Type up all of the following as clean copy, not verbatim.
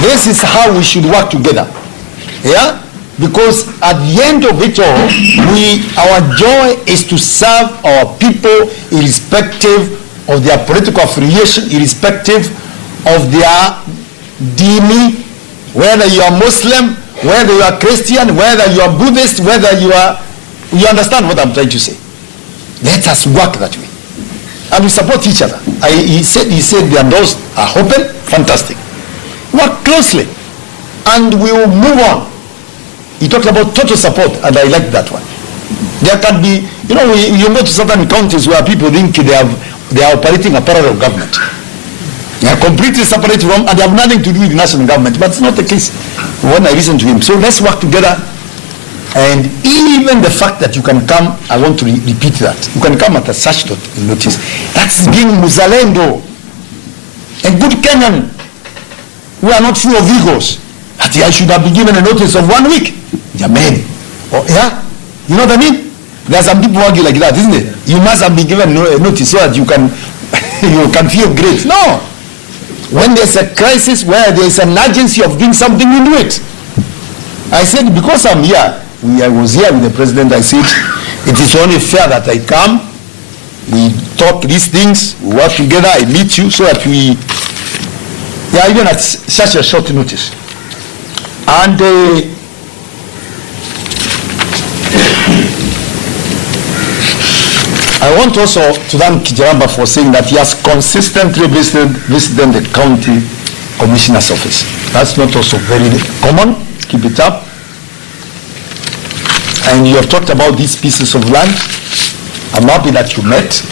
This is how we should work together. Yeah? Because at the end of it all, our joy is to serve our people irrespective of their political affiliation, irrespective of their dini, whether you are Muslim, whether you are Christian, whether you are Buddhist, whether you understand what I'm trying to say. Let us work that way. And we support each other. He said their doors are open, fantastic. Work closely, and we will move on. He talked about total support, and I like that one. There can be, you go to certain counties where people think they are operating a parallel government. They are completely separate from, and they have nothing to do with the national government, but it's not the case when I listen to him. So let's work together, and even the fact that you can come, I want to repeat that, you can come at a such notice. That's being Muzalendo, a good Kenyan. We are not full of egos. That I should have been given a notice of 1 week. Amen. Oh, yeah? You know what I mean? There are some people who argue like that, isn't it? You must have been given a notice so that you can feel great. No. When there's a crisis where there's an urgency of doing something, we do it. I said, because I'm here, I was here with the president, I said, it is only fair that I come, we talk these things, we work together, I meet you so that we even at such a short notice. And I want also to thank Kijaramba for saying that he has consistently visited the county commissioner's office. That's not also very common. Keep it up. And you have talked about these pieces of land. I'm happy that you met.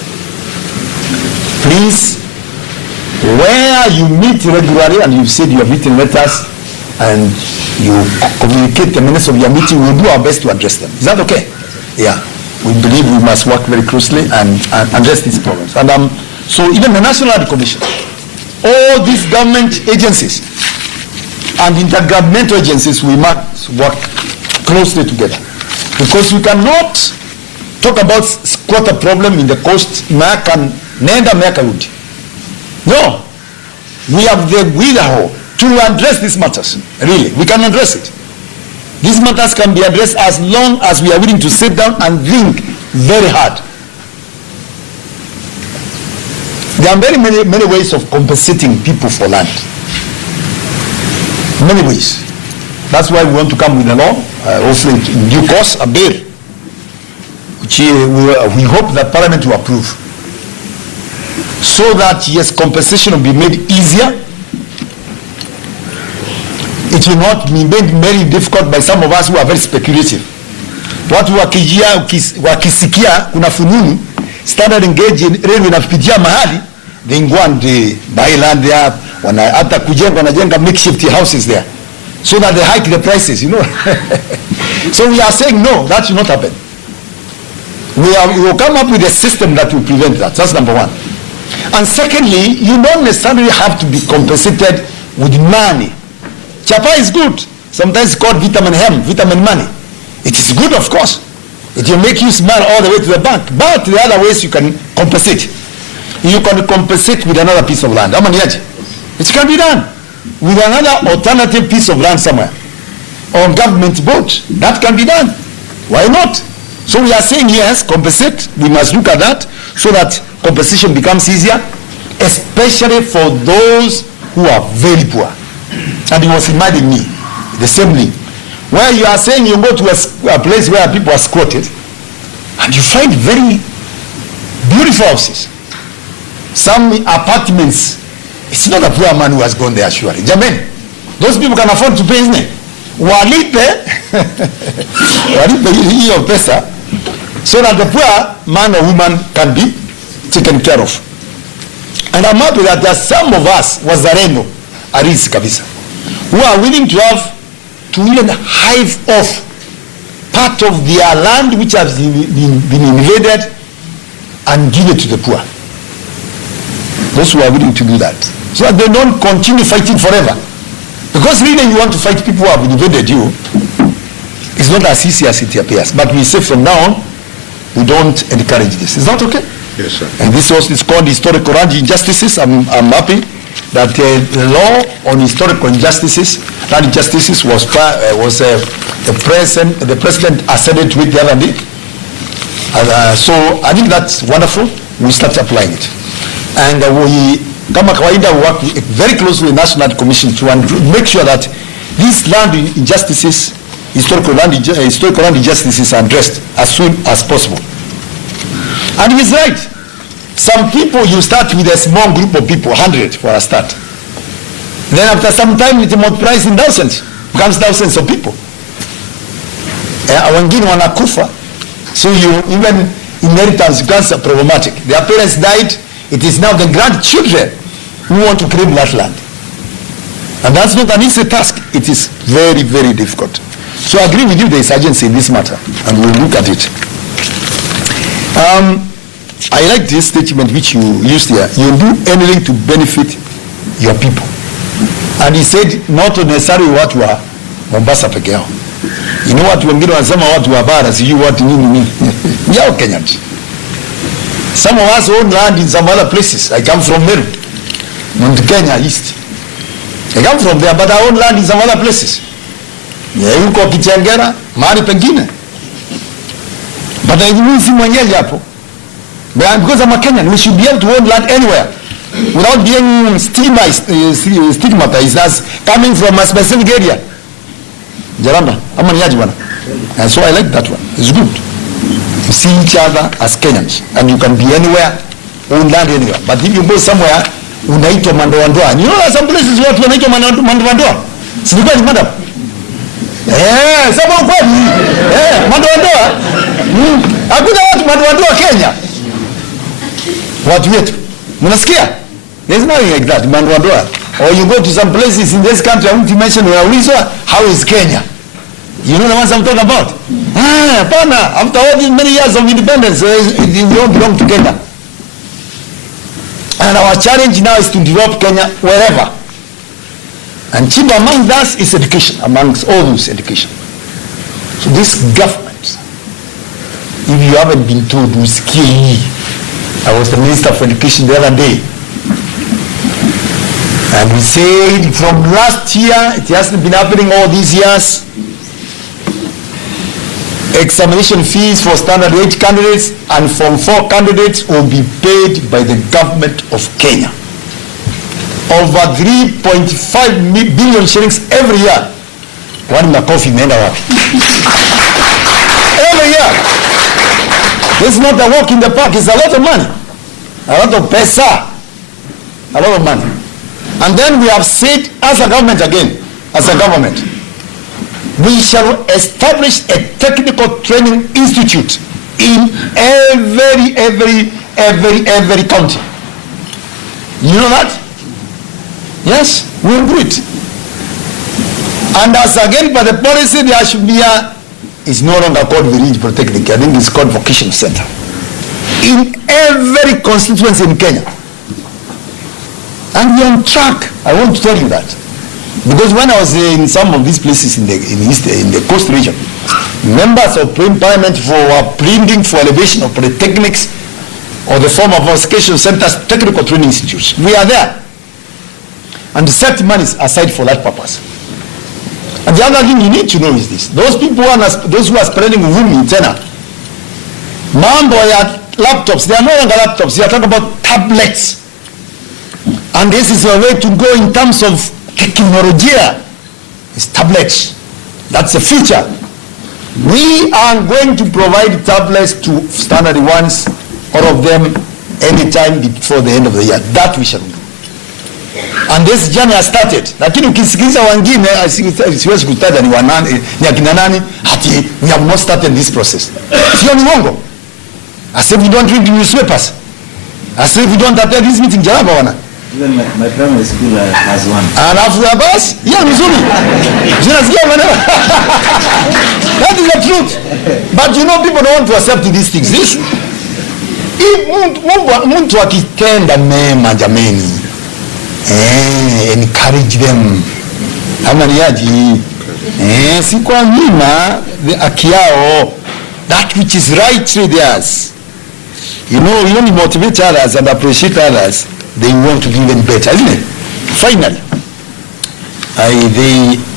Please, where you meet regularly, and you've said you have written letters and you communicate the minutes of your meeting, we'll do our best to address them. Is that okay? Yeah. We believe we must work very closely and address these problems. And so even the National Land Commission, all these government agencies and intergovernmental agencies, we must work closely together. Because we cannot talk about squatter problem in the coast, no. We have the will to address these matters. Really, we can address it. These matters can be addressed as long as we are willing to sit down and think very hard. There are very many ways of compensating people for land. Many ways. That's why we want to come with a law, hopefully in due course, a bill, which we hope that Parliament will approve. So that, yes, compensation will be made easier. It will not be made very difficult by some of us who are very speculative. Watu wakisikia kuna fununu, standard engage in railway inapitia mahali, they go and buy land there, hata kujenga wanajenga makeshift houses there, so that they hike the prices, So we are saying no, that should not happen. We will come up with a system that will prevent that. That's number one. And secondly, you don't necessarily have to be compensated with money. Chapa is good. Sometimes it's called vitamin hem, vitamin money. It is good, of course. It will make you smile all the way to the bank. But the other ways you can compensate. You can compensate with another piece of land. It can be done with another alternative piece of land somewhere. On government boat. That can be done. Why not? So we are saying yes, compensate. We must look at that so that compensation becomes easier, especially for those who are very poor. And he was reminding me, the same thing, where you are saying you go to a place where people are squatted, and you find very beautiful houses, some apartments. It's not a poor man who has gone there, surely. Jamen, those people can afford to pay, isn't it? Walipe hiyo pesa, so that the poor man or woman can be taken care of. And I'm happy that there are some of us, wazalendo, arisi kabisa, who are willing to even hive off part of their land which has been invaded and give it to the poor. Those who are willing to do that, so that they don't continue fighting forever. Because really you want to fight people who have invaded you, it's not as easy as it appears. But we say from now on, we don't encourage this. Is that okay? Yes, sir. And this was, it's called historical land injustices. I'm happy that the law on historical injustices, land injustices, was the president ascended to it the other day. So I think that's wonderful. We start applying it, and we, kama kawaida, work very closely with the National Commission to make sure that these land injustices, historical land injustices, are addressed as soon as possible. And he's right. Some people, you start with a small group of people, 100 for a start. Then after some time it multiplies in thousands, becomes thousands of people. Wengine wanakufa, so you even inheritance becomes problematic. Their parents died, it is now the grandchildren who want to claim that land. And that's not an easy task. It is very, very difficult. So I agree with you, there is urgency in this matter, and we'll look at it. I like this statement which you used here. You'll do anything to benefit your people. And he said, not necessarily watu wa Mombasa peke yao. You know what, wengine wanasema watu wa bara, sijui watu nini. Yao Kenyans. Some of us own land in some other places. I come from Meru, Mount Kenya East. I come from there, but I own land in some other places. Yuko Kitengera, mahali pengine. But I don't see mwenyeji hapo. Because I'm a Kenyan, we should be able to own land anywhere without being stigmatized as coming from a specific area. Jaramba, ama niaji bwana. And so I like that one. It's good. You see each other as Kenyans, and you can be anywhere, own land anywhere. But if you go somewhere, unaitwa mandoandoa. You know some places watu wanaitwa mandoandoa. Silikuwa ni madam. Sema ukweli. Mandoandoa. Hakuna watu mandoandoa Kenya. Watu wetu. Mnasikia? There's nothing like that, mandoandoa. Or you go to some places in this country, I want to mention unaulizwa, how is Kenya? You know the ones I'm talking about? Hapana, after all these many years of independence, we all belong together. And our challenge now is to develop Kenya wherever. And chief among us is education, amongst all those education. So this government, if you haven't been told, I was the Minister for Education the other day, and we said from last year, it hasn't been happening all these years. Examination fees for standard 8 candidates and Form 4 candidates will be paid by the government of Kenya. Over 3.5 billion shillings every year. One makofi imeenda wapi? Every year. This is not a walk in the park, it's a lot of money. A lot of pesa. A lot of money. And then we have said, as a government again, as a government, we shall establish a technical training institute in every county. You know that? Yes, we'll do it. And as again, by the policy, there should be it's no longer called Village Polytechnic, I think it's called Vocational Center. In every constituency in Kenya. And we're on track. I want to tell you that. Because when I was in some of these places in the coast region, members of Parliament were pleading for elevation of polytechnics or the form of vocational centers, technical training institutes. We are there. And set money aside for that purpose. And the other thing you need to know is this. Those people those who are spreading rumor tena, mambo ya laptops, they are no longer laptops, they are talking about tablets. And this is a way to go in terms of technology. It's tablets. That's the future. We are going to provide tablets to standard ones, all of them, anytime before the end of the year. That we shall do. And this journey has started. Lakini ukisikiliza wengine, siwezi kutaja ni wanani, ni akina nani, hati we have not started this process. Sio ni mongo. As if we don't read the newspapers. As if we don't attend this meeting, jaraba wana. Even my primary school has one. Alafu ya basi, ya mzuri. Zinasikia maneno. That is the truth. But you know, people don't want to accept these things. This, if mtu akitenda mema jameni, encourage them. Ama ni yaji, si kwa nyima, haki yao, that which is rightly theirs. You know, you only motivate others and appreciate others, they want to do even better, isn't it? finally,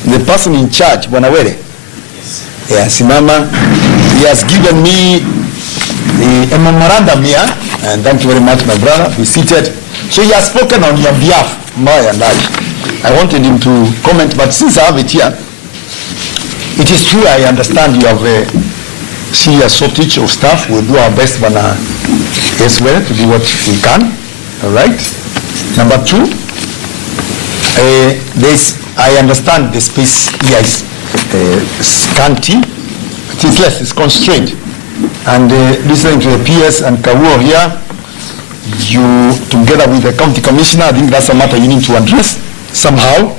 the person in charge, Bwana Were, Simama, he has given me a memorandum here, and thank you very much, my brother. Be seated. So he has spoken on your behalf, my and I wanted him to comment, but since I have it here, it is true, I understand you have a serious shortage of staff. We'll do our best, Bwana, elsewhere to do what we can. All right. Number two, I understand the space here is scanty. It is less, it's constrained. And listening to the PS and Kawuo here, you, together with the county commissioner, I think that's a matter you need to address somehow,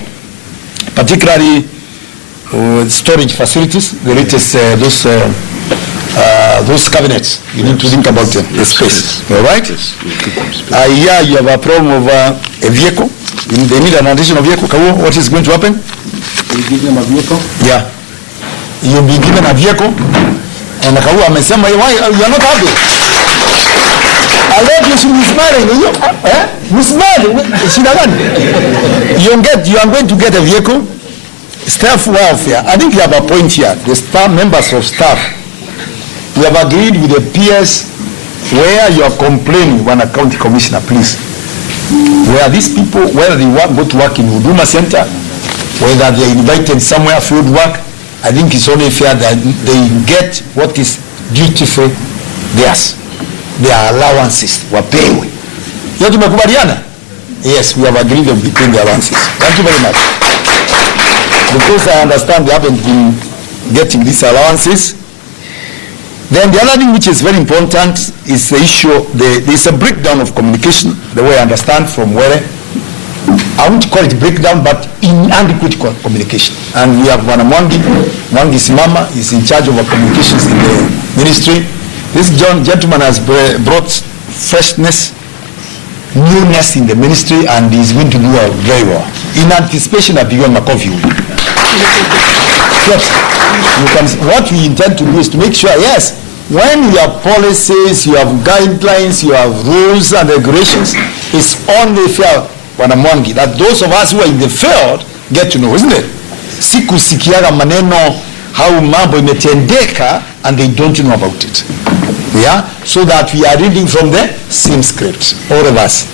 particularly storage facilities, the latest, those cabinets, you need to think about the space, all right? Here you have a problem of a vehicle. They need an additional vehicle. Kawuo, what is going to happen? You give them a vehicle? Yeah. You'll be given a vehicle. And Kawuo amesema, why you are not happy? I love you, she's smiling. Who's smiling? You are going to get a vehicle. Staff welfare. I think you have a point here. The staff, members of staff, we have agreed with the PS where you are complaining, when a county commissioner, please. Where these people, whether they go to work in Huduma Center, whether they are invited somewhere field work, I think it's only fair that they get what is dutiful theirs. Their allowances were paid. Yes, we have agreed on between the allowances. Thank you very much. Because I understand they haven't been getting these allowances. Then the other thing which is very important is the issue, there's a breakdown of communication, the way I understand from where, I won't call it breakdown, but inadequate communication. And we have Mwangi Simama is in charge of our communications in the ministry. This gentleman has brought freshness, newness in the ministry, and he's going to do very well. In anticipation of Beyond McCoffee. Yes. What we intend to do is to make sure, yes, when you have policies, you have guidelines, you have rules and regulations, it's only fair, Mwangi, that those of us who are in the field get to know, isn't it? Siku sikiaga maneno how mambo imetendeka and they don't know about it. Yeah, so that we are reading from the same script, all of us.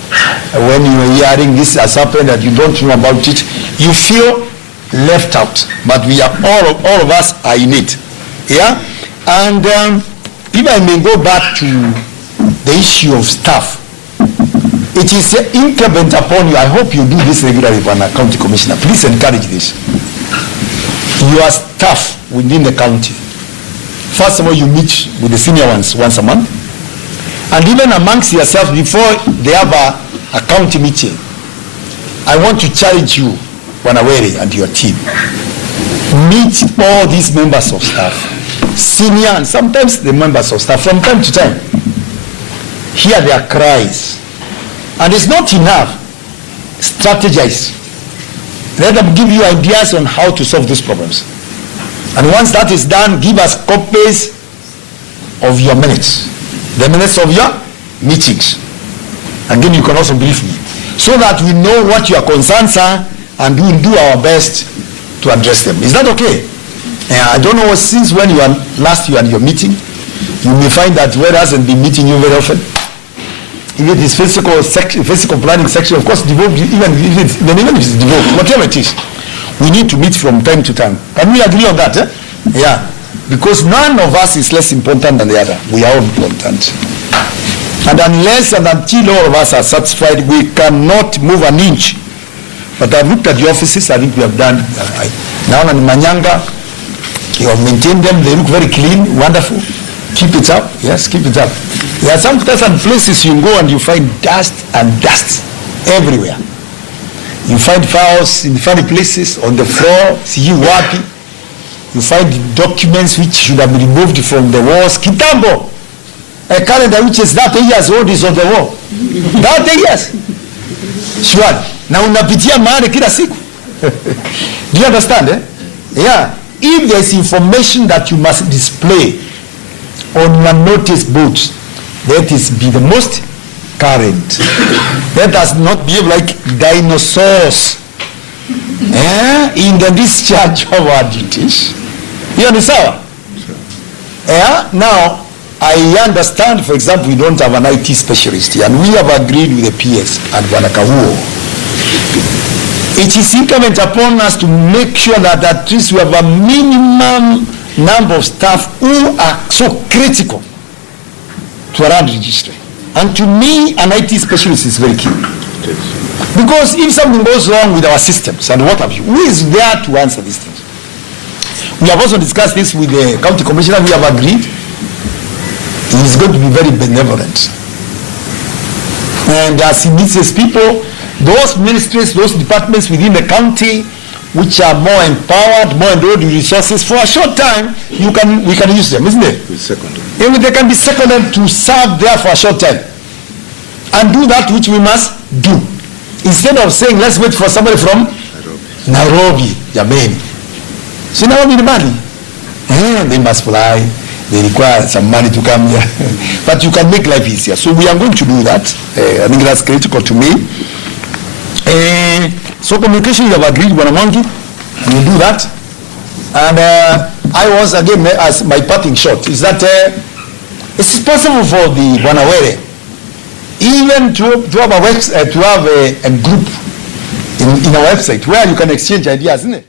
When you are hearing this has happened that you don't know about it, you feel left out. But we are all of us are in it. Yeah, and if I may go back to the issue of staff, it is incumbent upon you. I hope you do this regularly, County Commissioner. Please encourage this. Your staff within the county. First of all, you meet with the senior ones once a month. And even amongst yourselves, before they have a county meeting, I want to challenge you, Wanawere, and your team. Meet all these members of staff, senior and sometimes the members of staff, from time to time. Hear their cries. And it's not enough. Strategize. Let them give you ideas on how to solve these problems. And once that is done, give us copies of your minutes, the minutes of your meetings. Again, you can also brief me, so that we know what your concerns are and we will do our best to address them. Is that okay? I don't know, since when you are last year at your meeting, you may find that where hasn't been meeting you very often. Even this physical planning section, of course, devolved, even if it's devolved, whatever it is. We need to meet from time to time. Can we agree on that? Yeah. Because none of us is less important than the other. We are all important. And unless and until all of us are satisfied, we cannot move an inch. But I've looked at the offices. I think we have done. Now in Manyanga, you have maintained them. They look very clean, wonderful. Keep it up. Yes, keep it up. There are some places you go and you find dust and dust everywhere. You find files in funny places, on the floor, see you wapi. You find documents which should have been removed from the walls. Kitambo, a calendar which is 30 years old is on the wall. 30 years. Sure. Na unapitia mahali kila siku. Do you understand? Yeah. If there's information that you must display on your notice boards, let it be the most current. Let us not behave like dinosaurs in the discharge of our duties. Hiyo ni sawa? Now, I understand, for example, we don't have an IT specialist here, and we have agreed with the PS and Wanakahuo. It is incumbent upon us to make sure that at least we have a minimum number of staff who are so critical to run registry. And to me, an IT specialist is very key. Because if something goes wrong with our systems and what have you, who is there to answer these things? We have also discussed this with the county commissioner. We have agreed he is going to be very benevolent. And as he meets his people, those ministries, those departments within the county which are more empowered, more endowed with resources, for a short time, we can use them, isn't it? They can be seconded to serve there for a short time and do that which we must do. Instead of saying, let's wait for somebody from Nairobi, Jamaica. So now we need money. They must fly. They require some money to come here. But you can make life easier. So we are going to do that. I think that's critical to me. So communication, you have agreed, Bwanamongi, and you do that. And I was, again, as my parting shot, is that it's possible for the Bwanawere even to have a group in our website where you can exchange ideas, isn't it?